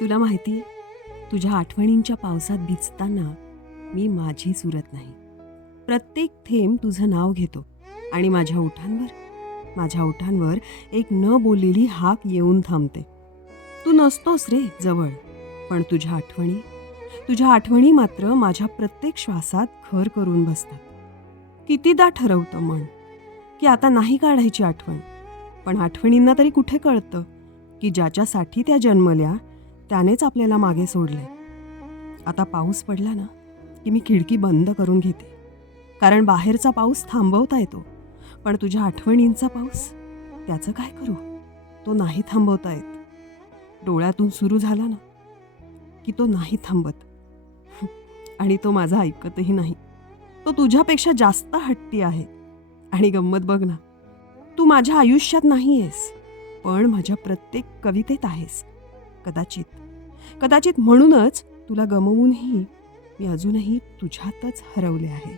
तुला माहिती तुझ्या आठवणींच्या पावसात भिजताना मी माझी सुरत नाही. प्रत्येक थेंब तुझं नाव घेतो आणि माझ्या ओठांवर एक न बोललेली हाक येऊन थांबते. तू नसतोस रे जवळ, पण तुझ्या आठवणी मात्र माझ्या प्रत्येक श्वासात घर करून बसतात. कितीदा ठरवतं मन की आता नाही काढायची आठवण, पण आठवणींना तरी कुठे कळतं की ज्याच्यासाठी त्या जन्मल्या त्यानेच आपल्याला मागे सोडले. आता पाऊस पडला ना की मी खिडकी बंद करून घेते, कारण बाहेरचा पाऊस थांबवता येतो, पण तुझ्या आठवणींचा पाऊस त्याचं काय करू, तो नाही थांबवता येत. डोळ्यातून सुरू झाला ना की तो नाही थांबत. आणि तो माझा ऐकतही नाही. तो तुझ्यापेक्षा जास्त हट्टी आहे. आणि गंमत बघ ना, तू माझ्या आयुष्यात नाही आहेस, पण माझ्या प्रत्येक कवितेत आहेस. कदाचित म्हणूनच तुला गमवूनही मी अजूनही तुझ्यातच हरवले आहे.